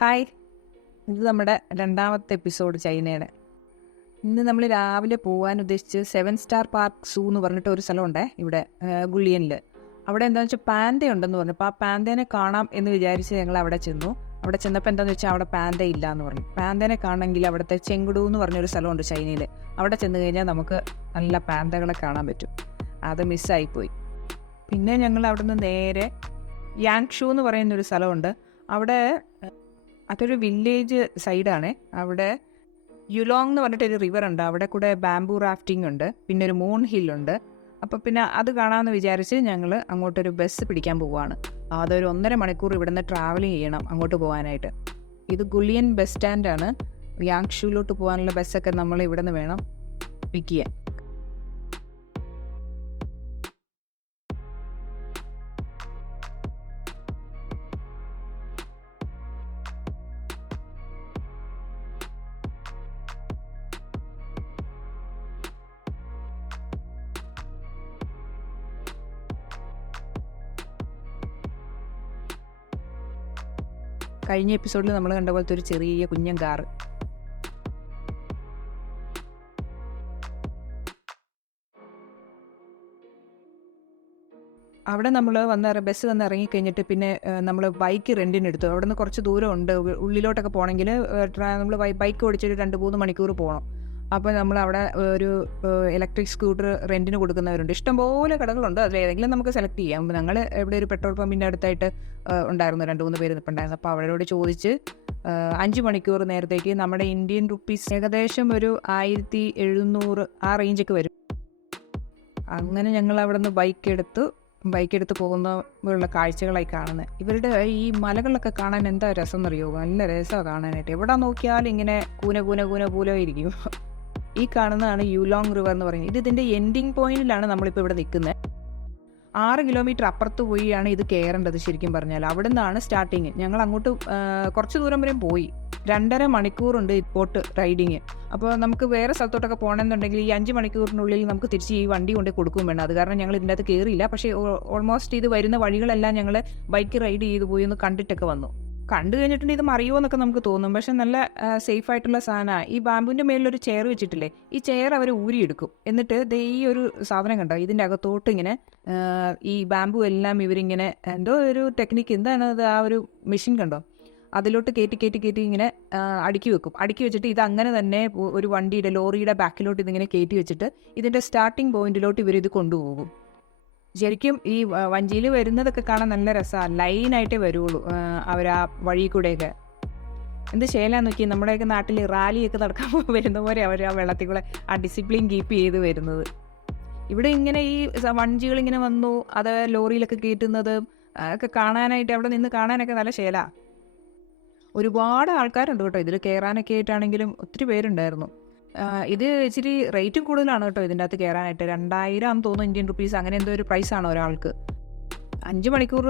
Hi, ഇത് നമ്മുടെ രണ്ടാമത്തെ എപ്പിസോഡ് ചൈനയുടെ. ഇന്ന് നമ്മൾ രാവിലെ പോകാൻ ഉദ്ദേശിച്ച് 7 സ്റ്റാർ പാർക്ക് സൂ എന്ന് പറഞ്ഞിട്ട് ഒരു സ്ഥലമുണ്ടേ ഇവിടെ ഗുളിയനിൽ. അവിടെ എന്താണെന്ന് വെച്ചാൽ പാൻഡ ഉണ്ടെന്ന് പറഞ്ഞു. അപ്പോൾ ആ പാൻഡേനെ കാണാം എന്ന് വിചാരിച്ച് ഞങ്ങൾ അവിടെ ചെന്നു. അവിടെ ചെന്നപ്പോൾ എന്താണെന്ന് വെച്ചാൽ അവിടെ പാൻഡ ഇല്ല എന്ന് പറഞ്ഞു. പാൻഡേനെ കാണണമെങ്കിൽ അവിടുത്തെ ചെങ്ഡു എന്ന് പറഞ്ഞൊരു സ്ഥലമുണ്ട് ചൈനയിൽ. അവിടെ ചെന്ന് കഴിഞ്ഞാൽ നമുക്ക് നല്ല പാൻഡകളെ കാണാൻ പറ്റും. അത് മിസ്സായിപ്പോയി. പിന്നെ ഞങ്ങൾ അവിടെ നിന്ന് നേരെ യാങ്ഷു എന്ന് പറയുന്നൊരു സ്ഥലമുണ്ട്. അവിടെ അതൊരു വില്ലേജ് സൈഡാണ്. അവിടെ യുലോങ് എന്ന് പറഞ്ഞിട്ടൊരു റിവർ ഉണ്ട്. അവിടെ കൂടെ ബാംബു റാഫ്റ്റിംഗ് ഉണ്ട്. പിന്നെ ഒരു മൂൺ ഹില്ലുണ്ട്. അപ്പോൾ പിന്നെ അത് കാണാമെന്ന് വിചാരിച്ച് ഞങ്ങൾ അങ്ങോട്ടൊരു ബസ് പിടിക്കാൻ പോവുകയാണ്. അതൊരു 1.5 മണിക്കൂർ ഇവിടുന്ന് ട്രാവൽ ചെയ്യണം അങ്ങോട്ട് പോകാനായിട്ട്. ഇത് ഗുളിയൻ ബസ് സ്റ്റാൻഡാണ്. യാങ്ഷുവിലോട്ട് പോകാനുള്ള ബസ്സൊക്കെ നമ്മൾ ഇവിടെ നിന്ന് വേണം പിക്ക് ചെയ്യാൻ. കഴിഞ്ഞ എപ്പിസോഡിൽ നമ്മൾ കണ്ട പോലത്തെ ഒരു ചെറിയ കുഞ്ഞൻ കാറ്. അവിടെ നമ്മൾ ബസ് വന്ന് ഇറങ്ങിക്കഴിഞ്ഞിട്ട് പിന്നെ നമ്മൾ ബൈക്ക് റെൻറ്റിനെടുത്തു. അവിടെ നിന്ന് കുറച്ച് ദൂരമുണ്ട്. ഉള്ളിലോട്ടൊക്കെ പോകണമെങ്കിൽ നമ്മൾ ബൈക്ക് ഓടിച്ചൊരു 2-3 മണിക്കൂർ പോകണം. അപ്പോൾ നമ്മൾ അവിടെ ഒരു ഇലക്ട്രിക് സ്കൂട്ടർ റെൻറ്റിന് കൊടുക്കുന്നവരുണ്ട്. ഇഷ്ടംപോലെ കടകളുണ്ട്. അതിലേതെങ്കിലും നമുക്ക് സെലക്ട് ചെയ്യാം. ഞങ്ങൾ ഇവിടെ ഒരു പെട്രോൾ പമ്പിൻ്റെ അടുത്തായിട്ട് ഉണ്ടായിരുന്നു 2-3 പേര് നിൽപ്പുണ്ടായിരുന്നു. അപ്പോൾ അവരോട് ചോദിച്ച് 5 മണിക്കൂർ നേരത്തേക്ക് നമ്മുടെ ഇന്ത്യൻ റുപ്പീസ് ഏകദേശം ഒരു 1700 ആ റേഞ്ചൊക്കെ വരും. അങ്ങനെ ഞങ്ങൾ അവിടെ നിന്ന് ബൈക്ക് എടുത്ത് പോകുമ്പോഴുള്ള കാഴ്ചകളായി കാണുന്നത്. ഇവരുടെ ഈ മലകളിലൊക്കെ കാണാൻ എന്താ രസം എന്നറിയോ? നല്ല രസമാണ് കാണാനായിട്ട്. എവിടെ നോക്കിയാലും ഇങ്ങനെ കൂന ഇരിക്കും. ഈ കാണുന്നതാണ് യുലോങ് റിവർ എന്ന് പറയുന്നത്. ഇതിൻ്റെ എൻഡിങ് പോയിന്റിലാണ് നമ്മളിപ്പോൾ ഇവിടെ നിൽക്കുന്നത്. 6 കിലോമീറ്റർ അപ്പുറത്ത് പോയാണ് ഇത് കയറേണ്ടത്. ശരിക്കും പറഞ്ഞാൽ അവിടെ നിന്നാണ് സ്റ്റാർട്ടിങ്. ഞങ്ങൾ അങ്ങോട്ട് കുറച്ച് ദൂരം വരെ പോയി. 2.5 മണിക്കൂറുണ്ട് ബോട്ട് റൈഡിങ്. അപ്പോൾ നമുക്ക് വേറെ സ്ഥലത്തോട്ടൊക്കെ പോകണമെന്നുണ്ടെങ്കിൽ ഈ 5 മണിക്കൂറിനുള്ളിൽ നമുക്ക് തിരിച്ച് ഈ വണ്ടി കൊണ്ട് കൊടുക്കും വേണം. അത് കാരണം ഞങ്ങൾ ഇതിൻ്റെ അകത്ത് കയറിയില്ല. പക്ഷേ ഓൾമോസ്റ്റ് ഇത് വരുന്ന വഴികളെല്ലാം ഞങ്ങൾ ബൈക്ക് റൈഡ് ചെയ്ത് പോയി ഒന്ന് കണ്ടിട്ടൊക്കെ വന്നു. കണ്ടു കഴിഞ്ഞിട്ടുണ്ടെങ്കിൽ ഇത് മറിയുമോ എന്നൊക്കെ നമുക്ക് തോന്നും. പക്ഷെ നല്ല സേഫ് ആയിട്ടുള്ള സാധനമാണ്. ഈ ബാമ്പുവിൻ്റെ മേലിലൊരു ചെയർ വെച്ചിട്ടില്ലേ, ഈ ചെയർ അവർ ഊരിയെടുക്കും. എന്നിട്ട് ഈ ഒരു സാധനം കണ്ടോ, ഇതിൻ്റെ അകത്തോട്ട് ഇങ്ങനെ ഈ ബാമ്പു എല്ലാം ഇവരിങ്ങനെ എന്തോ ഒരു ടെക്നിക്ക്, എന്താണ് അത്, ആ ഒരു മെഷീൻ കണ്ടോ, അതിലോട്ട് കയറ്റി ഇങ്ങനെ അടുക്കി വെക്കും. അടുക്കി വെച്ചിട്ട് ഇത് അങ്ങനെ തന്നെ ഒരു വണ്ടിയുടെ ലോറിയുടെ ബാക്കിലോട്ട് ഇതിങ്ങനെ കയറ്റി വെച്ചിട്ട് ഇതിൻ്റെ സ്റ്റാർട്ടിങ് പോയിന്റിലോട്ട് ഇവരിത് കൊണ്ടുപോകും. ശരിക്കും ഈ വഞ്ചിയിൽ വരുന്നതൊക്കെ കാണാൻ നല്ല രസമാണ്. ലൈനായിട്ടേ വരുള്ളൂ അവർ ആ വഴി കൂടെയൊക്കെ. എന്ത് ശേലാന്ന് നോക്കി, നമ്മുടെയൊക്കെ നാട്ടിൽ റാലിയൊക്കെ നടക്കാൻ വരുന്ന പോലെ അവർ ആ വെള്ളത്തിൽ കൂടെ ആ ഡിസിപ്ലിൻ കീപ്പ് ചെയ്ത് വരുന്നത്. ഇവിടെ ഇങ്ങനെ ഈ വഞ്ചികൾ ഇങ്ങനെ വന്നു, അത് ലോറിയിലൊക്കെ കയറ്റുന്നത് ഒക്കെ കാണാനായിട്ട്, അവിടെ നിന്ന് കാണാനൊക്കെ നല്ല ശേലാണ്. ഒരുപാട് ആൾക്കാരുണ്ട് കേട്ടോ ഇതിൽ കയറാനൊക്കെ ആയിട്ടാണെങ്കിലും. ഒത്തിരി പേരുണ്ടായിരുന്നു. ഇത് ഇച്ചിരി റേറ്റും കൂടുതലാണ് കേട്ടോ ഇതിൻ്റെ അകത്ത് കയറാനായിട്ട്. 2000 ആണെന്ന് തോന്നുന്നു ഇന്ത്യൻ റുപ്പീസ്, അങ്ങനെ എന്തോ ഒരു പ്രൈസാണ് ഒരാൾക്ക്. 5 മണിക്കൂർ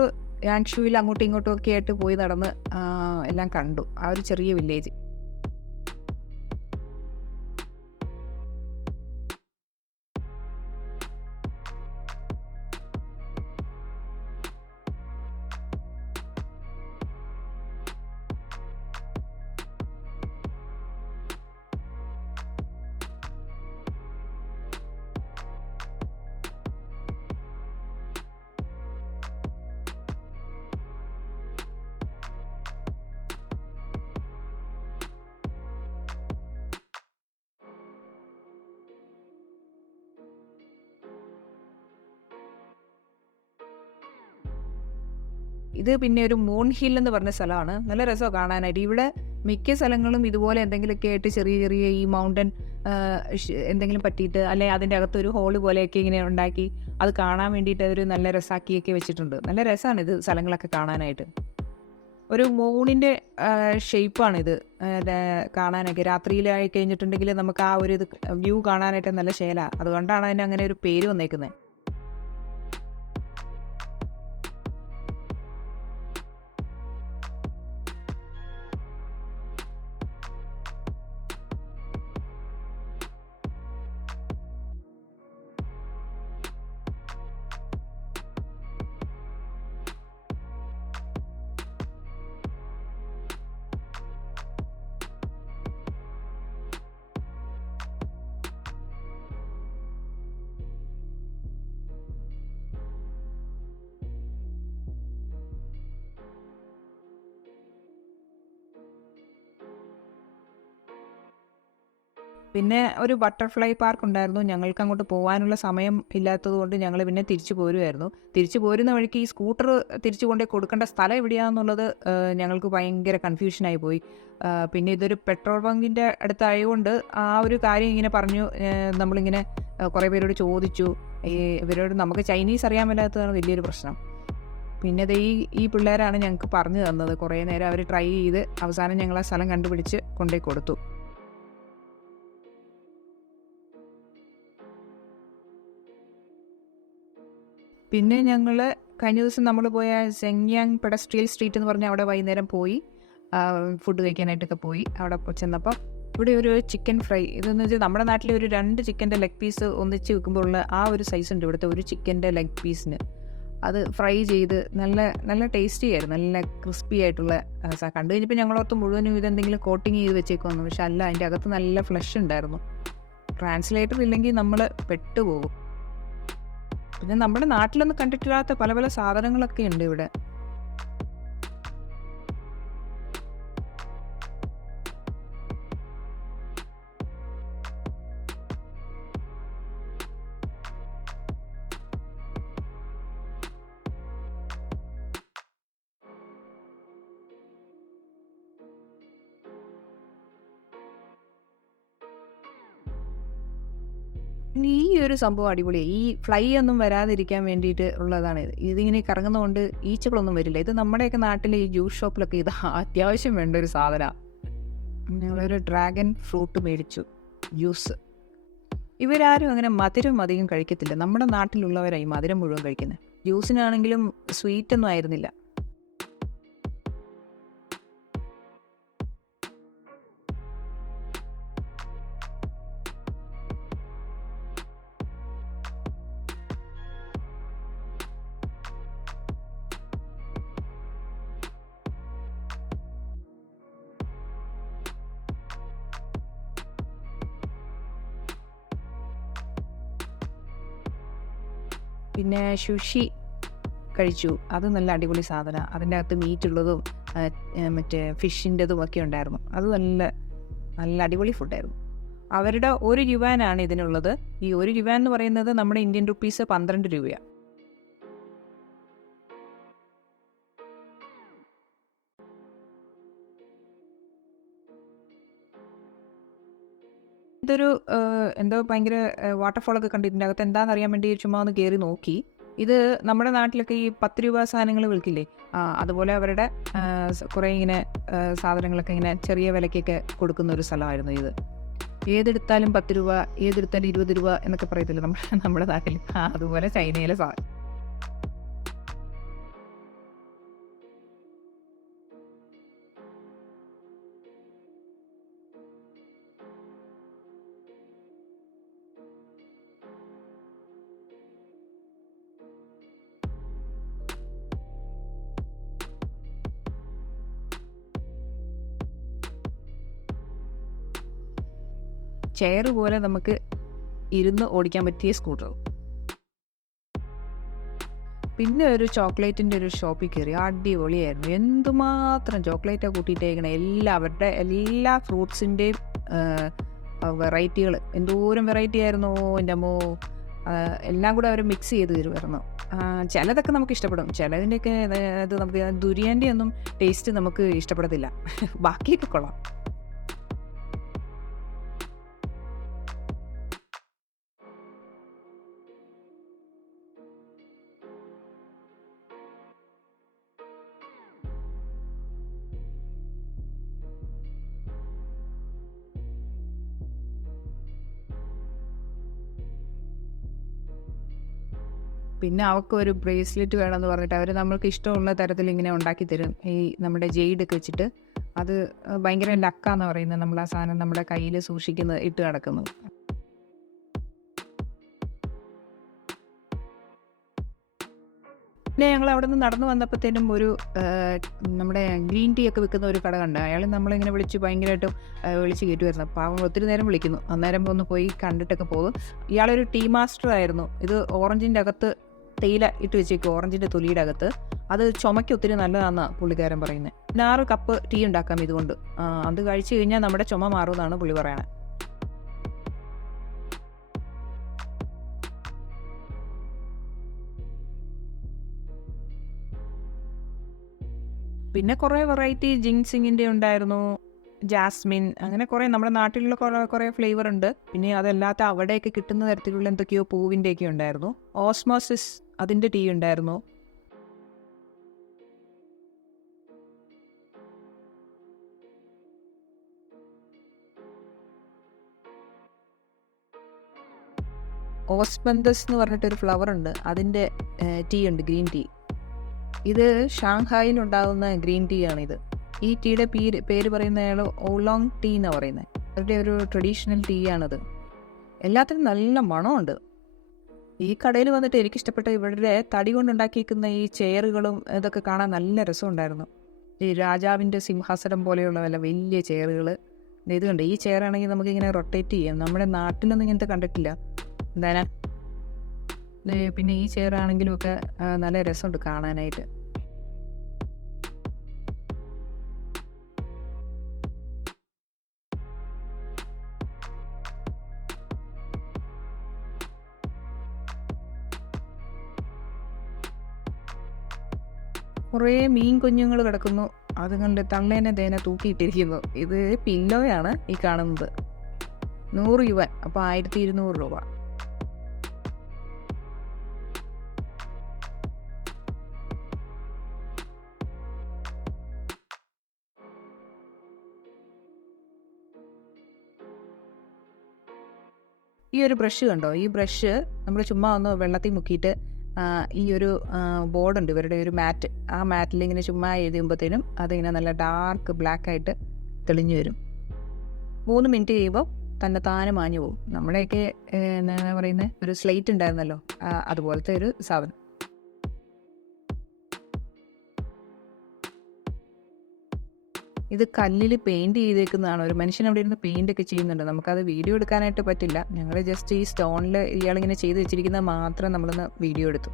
യാങ്ഷുവിൽ അങ്ങോട്ടും ഇങ്ങോട്ടും ഒക്കെ ആയിട്ട് പോയി നടന്ന് എല്ലാം കണ്ടു ആ ഒരു ചെറിയ വില്ലേജ്. ഇത് പിന്നെ ഒരു മൂൺ ഹിൽ എന്ന് പറഞ്ഞ സ്ഥലമാണ്. നല്ല രസമാണ് കാണാനായിട്ട്. ഇവിടെ മിക്ക സ്ഥലങ്ങളും ഇതുപോലെ എന്തെങ്കിലുമൊക്കെ ആയിട്ട് ചെറിയ ഈ മൗണ്ടൻ എന്തെങ്കിലും പറ്റിയിട്ട്, അല്ലെ അതിൻ്റെ അകത്തൊരു ഹോള് പോലെയൊക്കെ ഇങ്ങനെ ഉണ്ടാക്കി അത് കാണാൻ വേണ്ടിയിട്ട് അവർ നല്ല രസാക്കിയൊക്കെ വെച്ചിട്ടുണ്ട്. നല്ല രസമാണ് ഇത് സ്ഥലങ്ങളൊക്കെ കാണാനായിട്ട്. ഒരു മൂണിൻ്റെ ഷേപ്പാണിത് കാണാനൊക്കെ. രാത്രിയിലായി കഴിഞ്ഞിട്ടുണ്ടെങ്കിൽ നമുക്ക് ആ ഒരു ഇത് വ്യൂ കാണാനായിട്ട് നല്ല ശേലാണ്. അതുകൊണ്ടാണ് അതിന് അങ്ങനെ ഒരു പേര് വന്നേക്കുന്നത്. പിന്നെ ഒരു ബട്ടർഫ്ലൈ പാർക്ക് ഉണ്ടായിരുന്നു. ഞങ്ങൾക്ക് അങ്ങോട്ട് പോകാനുള്ള സമയം ഇല്ലാത്തത് കൊണ്ട് ഞങ്ങൾ പിന്നെ തിരിച്ചു പോരുമായിരുന്നു. തിരിച്ചു പോരുന്ന വഴിക്ക് ഈ സ്കൂട്ടർ തിരിച്ചു കൊണ്ടുപോയി കൊടുക്കേണ്ട സ്ഥലം എവിടെയാണെന്നുള്ളത് ഞങ്ങൾക്ക് ഭയങ്കര കൺഫ്യൂഷനായി പോയി. പിന്നെ ഇതൊരു പെട്രോൾ ബങ്കിൻ്റെ അടുത്തായതുകൊണ്ട് ആ ഒരു കാര്യം ഇങ്ങനെ പറഞ്ഞു. നമ്മളിങ്ങനെ കുറേ പേരോട് ചോദിച്ചു. ഇവരോട് നമുക്ക് ചൈനീസ് അറിയാൻ മേലാത്തതാണ് വലിയൊരു പ്രശ്നം. പിന്നെ ഇത് ഈ പിള്ളേരാണ് ഞങ്ങൾക്ക് പറഞ്ഞു തന്നത്. കുറേ നേരം അവർ ട്രൈ ചെയ്ത് അവസാനം ഞങ്ങൾ ആ സ്ഥലം കണ്ടുപിടിച്ച് കൊണ്ടുപോയി കൊടുത്തു. പിന്നെ ഞങ്ങൾ കഴിഞ്ഞ ദിവസം നമ്മൾ പോയ സെങ്യാങ് പെഡസ്ട്രിയൽ സ്ട്രീറ്റ് എന്ന് പറഞ്ഞാൽ അവിടെ വൈകുന്നേരം പോയി ഫുഡ് കഴിക്കാനായിട്ടൊക്കെ പോയി. അവിടെ ചെന്നപ്പോൾ ഇവിടെ ഒരു ചിക്കൻ ഫ്രൈ, ഇതെന്ന് വെച്ചാൽ നമ്മുടെ നാട്ടിലെ ഒരു 2 ചിക്കൻ്റെ ലെഗ് പീസ് ഒന്നിച്ച് വെക്കുമ്പോൾ ഉള്ള ആ ഒരു സൈസ് ഉണ്ട് ഇവിടുത്തെ ഒരു ചിക്കൻ്റെ ലെഗ് പീസിന്. അത് ഫ്രൈ ചെയ്ത് നല്ല നല്ല ടേസ്റ്റി ആയിരുന്നു, നല്ല ക്രിസ്പി ആയിട്ടുള്ള. കണ്ടു കഴിഞ്ഞപ്പോൾ ഞങ്ങളോർത്ത് മുഴുവനും ഇതെന്തെങ്കിലും കോട്ടിങ് ചെയ്ത് വെച്ചേക്കുമെന്ന്. പക്ഷെ അല്ല, അതിൻ്റെ അകത്ത് നല്ല ഫ്ലഷ് ഉണ്ടായിരുന്നു. ട്രാൻസ്ലേറ്റർ ഇല്ലെങ്കിൽ നമ്മൾ പെട്ടുപോകും. പിന്നെ നമ്മുടെ നാട്ടിലൊന്നും കണ്ടിട്ടില്ലാത്ത പല പല സാധനങ്ങളൊക്കെ ഉണ്ട് ഇവിടെ. ഈ ഒരു സംഭവം അടിപൊളിയാണ്. ഈ ഫ്ലൈ ഒന്നും വരാതിരിക്കാൻ വേണ്ടിയിട്ട് ഉള്ളതാണ് ഇത്. ഇതിങ്ങനെ കറങ്ങുന്നതുകൊണ്ട് ഈച്ചകളൊന്നും വരില്ല. ഇത് നമ്മുടെയൊക്കെ നാട്ടിലെ ഈ ജ്യൂസ് ഷോപ്പിലൊക്കെ ഇത് അത്യാവശ്യം വേണ്ട ഒരു സാധനമാണ്. ഞങ്ങളൊരു ഡ്രാഗൺ ഫ്രൂട്ട് മേടിച്ചു, ജ്യൂസ്. ഇവരാരും അങ്ങനെ മധുരം അധികം കഴിക്കത്തില്ല. നമ്മുടെ നാട്ടിലുള്ളവരായി മധുരം മുഴുവൻ കഴിക്കുന്നത്. ജ്യൂസിനാണെങ്കിലും സ്വീറ്റൊന്നും ആയിരുന്നില്ല. പിന്നെ ഷുഷി കഴിച്ചു. അത് നല്ല അടിപൊളി സാധനമാണ്. അതിൻ്റെ അകത്ത് മീറ്റുള്ളതും മറ്റേ ഫിഷിൻ്റെതും ഒക്കെ ഉണ്ടായിരുന്നു. അത് നല്ല നല്ല അടിപൊളി ഫുഡായിരുന്നു. അവരുടെ 1 യുവാനാണ് ഇതിനുള്ളത്. ഈ 1 യുവാൻ എന്ന് പറയുന്നത് നമ്മുടെ ഇന്ത്യൻ റുപ്പീസ് 12 രൂപയാണ്. ഇതൊരു എന്തോ ഭയങ്കര വാട്ടർഫോളൊക്കെ കണ്ട് ഇതിൻ്റെ അകത്ത് എന്താണെന്ന് അറിയാൻ വേണ്ടി ചുമ്മാ ഒന്ന് കയറി നോക്കി. ഇത് നമ്മുടെ നാട്ടിലൊക്കെ ഈ 10 രൂപ സാധനങ്ങൾ വിൽക്കില്ലേ, അതുപോലെ അവരുടെ കുറേ ഇങ്ങനെ സാധനങ്ങളൊക്കെ ഇങ്ങനെ ചെറിയ വിലയ്ക്കൊക്കെ കൊടുക്കുന്ന ഒരു സ്ഥലമായിരുന്നു ഇത്. ഏതെടുത്താലും 10 രൂപ, ഏതെടുത്താലും 20 രൂപ എന്നൊക്കെ പറയത്തില്ല നമ്മുടെ നാട്ടിൽ. അതുപോലെ ചൈനയിലെ സാധനം. ചെയർ പോലെ നമുക്ക് ഇരുന്ന് ഓടിക്കാൻ പറ്റിയ സ്കൂട്ടർ. പിന്നെ ഒരു ചോക്ലേറ്റിൻ്റെ ഒരു ഷോപ്പിൽ കയറി. അടിപൊളിയായിരുന്നു. എന്തുമാത്രം ചോക്ലേറ്റാണ് കൂട്ടിയിട്ടേക്കണേ. എല്ലാ ഫ്രൂട്ട്സിൻ്റെയും വെറൈറ്റികൾ, എന്തോരം വെറൈറ്റി ആയിരുന്നോ എൻ്റെ അമ്മോ. എല്ലാം കൂടെ അവർ മിക്സ് ചെയ്ത് തരുമായിരുന്നു. ചിലതൊക്കെ നമുക്ക് ഇഷ്ടപ്പെടും, ചിലതിൻ്റെയൊക്കെ അത് നമുക്ക് ദുരിയാൻ്റെ ഒന്നും ടേസ്റ്റ് നമുക്ക് ഇഷ്ടപ്പെടത്തില്ല. ബാക്കിയൊക്കെ കൊള്ളാം. പിന്നെ അവൾക്ക് ഒരു ബ്രേസ്ലെറ്റ് വേണമെന്ന് പറഞ്ഞിട്ട് അവർ നമ്മൾക്ക് ഇഷ്ടമുള്ള തരത്തിൽ ഇങ്ങനെ ഉണ്ടാക്കി തരും. ഈ നമ്മുടെ ജെയ്ഡൊക്കെ വെച്ചിട്ട്. അത് ഭയങ്കര ലക്കാന്ന് പറയുന്നത്, നമ്മൾ ആ സാധനം നമ്മുടെ കയ്യിൽ സൂക്ഷിക്കുന്നത്, ഇട്ട് നടക്കുന്നത്. പിന്നെ ഞങ്ങൾ അവിടെ നിന്ന് നടന്നു വന്നപ്പോഴത്തേനും ഒരു നമ്മുടെ ഗ്രീൻ ടീ ഒക്കെ വിൽക്കുന്ന ഒരു കട കണ്ട്. അയാൾ നമ്മളിങ്ങനെ വിളിച്ച് ഭയങ്കരമായിട്ടും വിളിച്ച് കയറ്റുമായിരുന്നു. അപ്പോൾ അവൻ ഒത്തിരി നേരം വിളിക്കുന്നു. അന്നേരം ഒന്ന് പോയി കണ്ടിട്ടൊക്കെ പോകും. ഇയാളൊരു ടീ മാസ്റ്റർ ആയിരുന്നു. ഇത് ഓറഞ്ചിൻ്റെ അകത്ത് തേയില ഇട്ട് വെച്ചേക്കും, ഓറഞ്ചിൻ്റെ തൊലിയുടെ അകത്ത്. അത് ചുമയ്ക്ക് ഒത്തിരി നല്ലതാണെന്നാണ് പുള്ളിക്കാരൻ പറയുന്നത്. 16 കപ്പ് ടീ ഉണ്ടാക്കാം ഇതുകൊണ്ട്. അത് കഴിച്ചു കഴിഞ്ഞാൽ നമ്മുടെ ചുമ മാറുമെന്നാണ് പുള്ളി പറയണത്. പിന്നെ കുറേ വെറൈറ്റി ജിൻസിങ്ങിൻ്റെ ഉണ്ടായിരുന്നു, ജാസ്മിൻ, അങ്ങനെ കുറേ നമ്മുടെ നാട്ടിലുള്ള കുറേ ഫ്ലേവർ ഉണ്ട്. പിന്നെ അതല്ലാത്ത അവിടെയൊക്കെ കിട്ടുന്ന തരത്തിലുള്ള എന്തൊക്കെയോ പൂവിൻ്റെയൊക്കെ ഉണ്ടായിരുന്നു. ഓസ്മോസിസ് അതിൻ്റെ ടീ ഉണ്ടായിരുന്നു. ഓസ്മന്തസ് എന്ന് പറഞ്ഞിട്ടൊരു ഫ്ലവർ ഉണ്ട്, അതിൻ്റെ ടീ ഉണ്ട്, ഗ്രീൻ ടീ. ഇത് ഷാങ്ഹായിലുണ്ടാകുന്ന ഗ്രീൻ ടീ ആണിത്. ഈ ടീയുടെ പേര് പറയുന്ന അയാൾ ഓലോങ് ടീ എന്നാണ് പറയുന്നത്. അവരുടെ ഒരു ട്രഡീഷണൽ ടീ ആണത്. എല്ലാത്തിനും നല്ല മണമുണ്ട്. ഈ കടയിൽ വന്നിട്ട് എനിക്കിഷ്ടപ്പെട്ട ഇവരുടെ തടി കൊണ്ടുണ്ടാക്കിയിരിക്കുന്ന ഈ ചെയറുകളും ഇതൊക്കെ കാണാൻ നല്ല രസമുണ്ടായിരുന്നു. ഈ രാജാവിൻ്റെ സിംഹാസനം പോലെയുള്ള വല്ല വലിയ ചെയറുകൾ. ഇത് കണ്ട്, ഈ ചെയറാണെങ്കിൽ നമുക്കിങ്ങനെ റൊട്ടേറ്റ് ചെയ്യാം. നമ്മുടെ നാട്ടിലൊന്നും ഇങ്ങനത്തെ കണ്ടിട്ടില്ല. എന്തായാലും പിന്നെ ഈ ചെയറാണെങ്കിലും ഒക്കെ നല്ല രസമുണ്ട് കാണാനായിട്ട്. കുറേ മീൻ കുഞ്ഞുങ്ങൾ കിടക്കുന്നു. അതുകൊണ്ട് തള്ളേനെ ദേനെ തൂക്കിയിട്ടിരിക്കുന്നു. ഇത് പില്ലോയാണ് ഈ കാണുന്നത്. 100 യുവൻ, അപ്പോൾ 1200 രൂപ. ഈ ഒരു ബ്രഷ് കണ്ടോ? ഈ ബ്രഷ് നമ്മൾ ചുമ്മാ ഒന്ന് വെള്ളത്തിൽ മുക്കിയിട്ട് ഈ ഒരു ബോർഡുണ്ട് ഇവരുടെ ഒരു മാറ്റ്, ആ മാറ്റിൽ ഇങ്ങനെ ചുമ്മാ എഴുതുമ്പോഴത്തേനും അതിങ്ങനെ നല്ല ഡാർക്ക് ബ്ലാക്ക് ആയിട്ട് തെളിഞ്ഞു വരും. 3 മിനിറ്റ് കഴിയുമ്പോൾ തന്നെ താനെ മാഞ്ഞു പോകും. നമ്മുടെയൊക്കെ എന്താ പറയുന്നത്, ഒരു സ്ലേറ്റ് ഉണ്ടായിരുന്നല്ലോ, അതുപോലത്തെ ഒരു സാധനം. ഇത് കല്ലിൽ പെയിൻറ് ചെയ്തേക്കുന്നതാണ്. ഒരു മനുഷ്യൻ അവിടെ ഇരുന്ന് പെയിൻ്റ് ഒക്കെ ചെയ്യുന്നുണ്ട്. നമുക്കത് വീഡിയോ എടുക്കാനായിട്ട് പറ്റില്ല. ഞങ്ങൾ ജസ്റ്റ് ഈ സ്റ്റോണിൽ ഇയാളിങ്ങനെ ചെയ്ത് വെച്ചിരിക്കുന്നത് മാത്രം നമ്മളൊന്ന് വീഡിയോ എടുത്തു.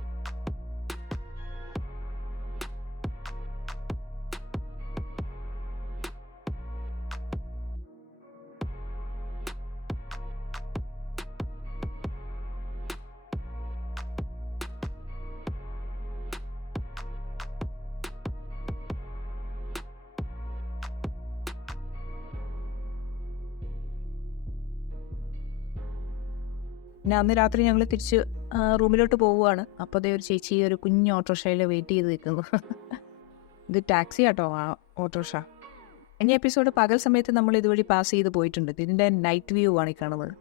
പിന്നെ അന്ന് രാത്രി ഞങ്ങൾ തിരിച്ച് റൂമിലോട്ട് പോവുകയാണ്. അപ്പോൾ അതേ ഒരു ചേച്ചി ഒരു കുഞ്ഞ് ഓട്ടോറിക്ഷയിൽ വെയിറ്റ് ചെയ്ത് നിൽക്കുന്നു. ഇത് ടാക്സി ആട്ടോ, ആ ഓട്ടോറിക്ഷ. ഇനി എപ്പിസോഡ് പകൽ സമയത്ത് നമ്മൾ ഇതുവഴി പാസ് ചെയ്ത് പോയിട്ടുണ്ട്. ഇതിൻ്റെ നൈറ്റ് വ്യൂ ആണ് ഈ കാണുന്നത്.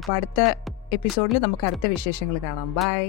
അപ്പോൾ അടുത്ത എപ്പിസോഡിൽ നമുക്ക് അടുത്ത വിശേഷങ്ങൾ കാണാം. ബൈ.